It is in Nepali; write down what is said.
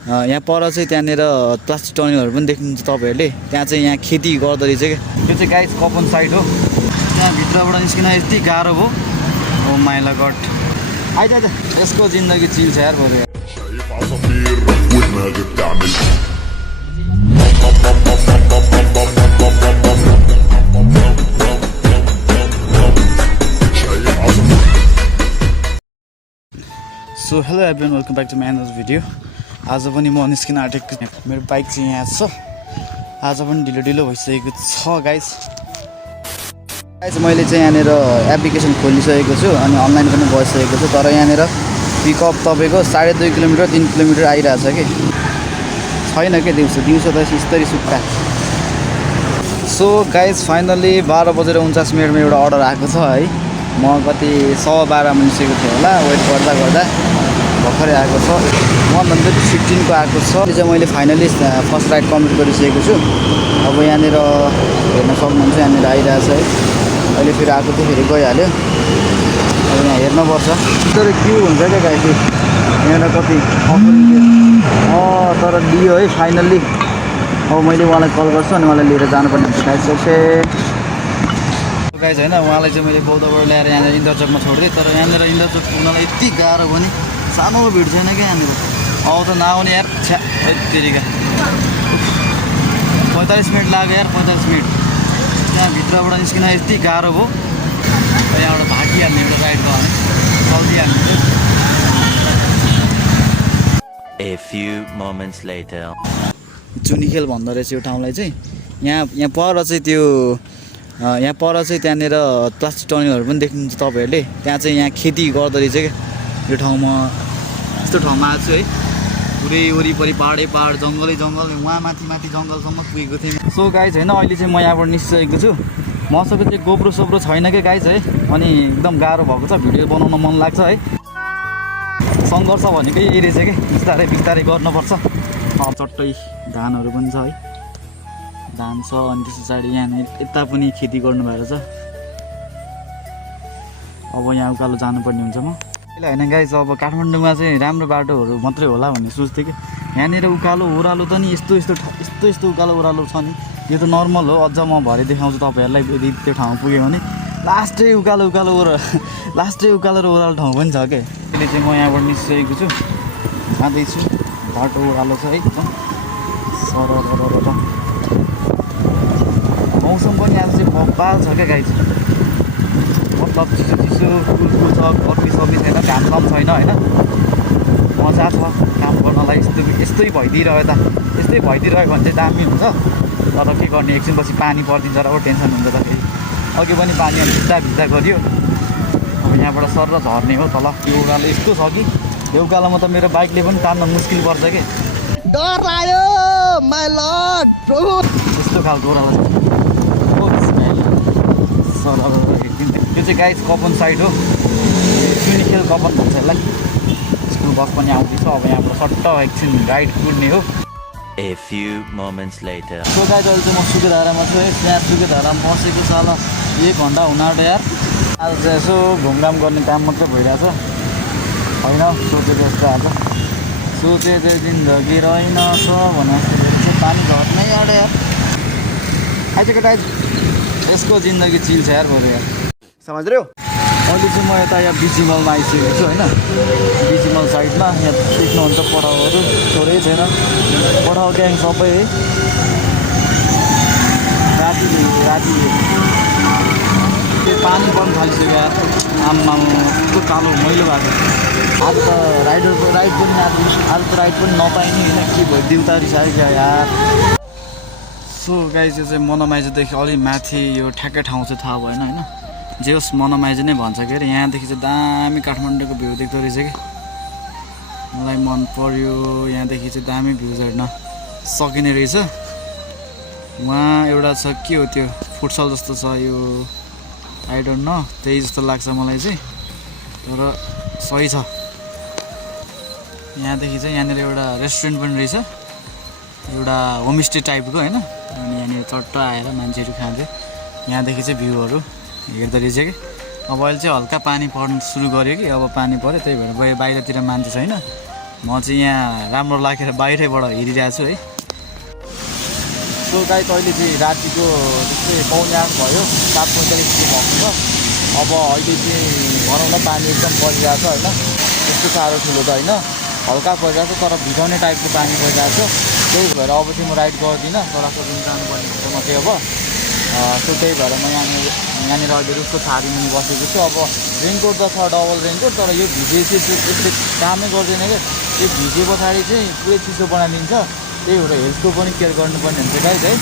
यहाँ पर चाहिँ त्यहाँनिर प्लास्टिक टर्निङहरू पनि देख्नुहुन्छ तपाईँहरूले। त्यहाँ चाहिँ यहाँ खेती गर्दो रहेछ क्या। यो चाहिँ गाइस कपन साइड हो। त्यहाँ भित्रबाट निस्किन यति गाह्रो भयो। ओ माइला गट आइज आइज यसको जिन्दगी चिल छ यार बरु। So hello everyone, welcome back to my another video. आज पनि म निस्किन आँटेको। मेरो बाइक चाहिँ यहाँ छ। आज पनि ढिलो ढिलो भइसकेको छ गाइस। मैले चाहिँ यहाँनिर एप्लिकेसन खोलिसकेको छु अनि अनलाइन पनि गइसकेको छु। तर यहाँनिर पिकअप तपाईँको 2.5 किलोमिटर 3 किलोमिटर आइरहेछ कि छैन क्या दिउँसो त यस्तरी सुक्खा। सो गाइस फाइनली 12:49 एउटा अर्डर आएको छ है। म कति 12:15 निस्केको थिएँ होला, वेट गर्दा गर्दा भर्खरै आएको छ। 115 को आएको छ। यो चाहिँ मैले फाइनली फर्स्ट राइड कम्प्लिट गरिसकेको छु। अब यहाँनिर हेर्न सक्नुहुन्छ, यहाँनिर आइरहेछ है। अहिले फेरि आएको थियो, फेरि गइहाल्यो। अब यहाँ हेर्नुपर्छ तर के हुन्छ क्या गाइस। यहाँनिर कति तर दियो है फाइनल्ली। अब मैले उहाँलाई कल गर्छु अनि उहाँलाई लिएर जानुपर्ने हुन्छ गाइस। गाइस होइन, उहाँलाई चाहिँ मैले बौद्धबाट ल्याएर यहाँनिर इन्द्रचोकमा छोडिदिएँ। तर यहाँनिर इन्द्रचोक पुग्नलाई यति गाह्रो भयो नि, सानो भिड छैन क्या यहाँनिर। अब त नआउने यार, छ्या यतिका 45 मिनट लाग्यो यार, 45 मिनट। त्यहाँ भित्रबाट निस्किन यति गाह्रो भयो। यहाँबाट भागिहाल्ने एउटा राइड भयो भने चल्दिहाल्ने। A few moments later. चुनीखेल भन्दो रहेछ यो ठाउँलाई चाहिँ। यहाँ पर चाहिँ त्यहाँनिर प्लास्टिक टर्निङहरू पनि देख्नुहुन्छ तपाईँहरूले। त्यहाँ चाहिँ यहाँ खेती गर्दो रहेछ क्या यो ठाउँमा। यस्तो ठाउँमा आएको छु है। पुरै वरिपरि पहाडै पहाड, जङ्गलै जङ्गल, वहाँ माथि जङ्गलसम्म पुगेको थिएँ। सो गाइज होइन, अहिले चाहिँ म यहाँबाट निस्किसकेको छु। मसँग चाहिँ गोप्रो सोप्रो छैन क्या गाइज है। अनि एकदम गाह्रो भएको छ, भिडियो बनाउन मन लाग्छ है। सङ्घर्ष भनेकै यही रहेछ क्या, बिस्तारै बिस्तारै गर्नुपर्छ। चट्टै धानहरू पनि छ है, धान छ। अनि त्यस पछाडि यहाँनिर यता पनि खेती गर्नुभएको छ। अब यहाँ उकालो जानुपर्ने हुन्छ। म होइन गाइस, अब काठमाडौँमा चाहिँ राम्रो बाटोहरू मात्रै होला भन्ने सोच्थेँ कि। यहाँनिर उकालो ओह्रालो त नि यस्तो उकालो ओह्रालो छ नि। यो त नर्मल हो। अझ म भरे देखाउँछु तपाईँहरूलाई यदि त्यो ठाउँ पुग्यो भने। लास्टै उकालो र ओह्रालो ठाउँ पनि छ क्या। अहिले चाहिँ म यहाँबाट निस्किसकेको छु, जाँदैछु। बाटो ओह्रालो छ है एकदम सरर। मौसम पनि आज चाहिँ बब्बाल छ क्या गाइस। मतलब चिसो कुल छ, गर्मी छैन, घाम छैन होइन। मजा छ काम गर्नलाई। यस्तै भइदिइरह्यो त, यस्तै भइदिइरह्यो भने चाहिँ दामी हुन्छ। तर के गर्ने, एकछिनपछि पानी परिदिन्छ र टेन्सन हुन्छ त। फेरि अघि पनि पानी अनि भिज्दा गरियो। अब यहाँबाट सर झर्ने हो तल। यो उकालो यस्तो छ कि यो उकालोमा त मेरो बाइकले पनि तान्न मुस्किल पर्छ कि। डर लाग्यो माइ लर्ड प्रभु। यस्तो खालको ओह्रालो छ। यो चाहिँ गाइस कपन साइड हो। चुनीखेल कपन भन्छ यसलाई। स्कुल बस पनि आउँदैछ। अब यहाँबाट सट्ट एकछिन राइड कुद्ने हो। A few moments later. So guys अहिले चाहिँ म सुकेधारामा छु है। त्यहाँ सुकेधारामा बसेको छ होला 1 घन्टा हुन आँट्यो यार। आज चाहिँ यसो घुमघाम गर्ने काम मात्रै भइरहेछ होइन। सोचेको जस्तो आज सोचे चाहिँ जिन्दगी रहेनछ भने जस्तो पानी झर्नै आँट्यो यार। आइजको टाइज यसको जिन्दगी चिल छ यार बरु यार। समझ रहे हो। अहिले चाहिँ म यता यहाँ बिजी मलमा आइसकेको छु होइन। बिजी मल साइडमा यहाँ देख्नुहुन्छ पठाउहरू थोरै छैन। पठाउ ग्याङ सबै है। राति त्यो पानी पर्नु थालिसक्यो यार। आम्मा यस्तो कालो मैलो भएको। आज त राइड पनि आज त राइड पनि नपाइने होइन। के भयो देउता रिसायो यार। सो गाइस यो चाहिँ मनोमाइजदेखि अलिक माथि यो ठ्याक्कै ठाउँ चाहिँ थाहा भएन होइन। जे होस् मनोमाइज नै भन्छ के अरे। यहाँदेखि चाहिँ दामी काठमाडौँको भ्यू देख्दो रहेछ कि। मलाई मन पर्यो। यहाँदेखि चाहिँ दामी भ्यू हेर्न सकिने रहेछ। वहाँ एउटा छ के हो त्यो फुटसल जस्तो छ, यो आई डोन्ट नो, त्यही जस्तो लाग्छ मलाई चाहिँ। तर सही छ। यहाँदेखि चाहिँ यहाँनिर एउटा रेस्टुरेन्ट पनि रहेछ, एउटा होमस्टे टाइपको होइन। अनि यहाँनिर चट्ट आएर मान्छेहरू खाँदै यहाँदेखि चाहिँ भ्यूहरू हेर्दो रहेछ कि। अब अहिले चाहिँ हल्का पानी पर्नु सुरु गर्यो कि। अब पानी पऱ्यो, त्यही भएर बाहिरतिर मान्छे छैन। म चाहिँ यहाँ राम्रो लागेर बाहिरैबाट हेरिरहेको छु है। सो गाइस अहिले चाहिँ रातिको जस्तै पौने 8 भयो, 7:45 भएको छ। अब अहिले चाहिँ भनौँ न पानी एकदम परिरहेको छ होइन, त्यस्तो साह्रो ठुलो त होइन, हल्का परिरहेको छ तर भिजाउने टाइपको पानी परिरहेको छ। त्यही भएर अब चाहिँ म राइड गर्दिनँ, छोराछोरी जानुपर्ने हुन्छ मात्रै अब। सो त्यही भएर म यहाँनिर अहिले रुखको छारीमुनि बसेको छु। अब रेनकोट त छ, डबल रेनकोट, तर यो भिजेपछि त्यसले कामै गर्दैन क्या। यो भिजे पछाडि चाहिँ पुरै चिसो बनाइदिन्छ, त्यही भएर हेल्थको पनि केयर गर्नुपर्ने हुन्छ गाइस है।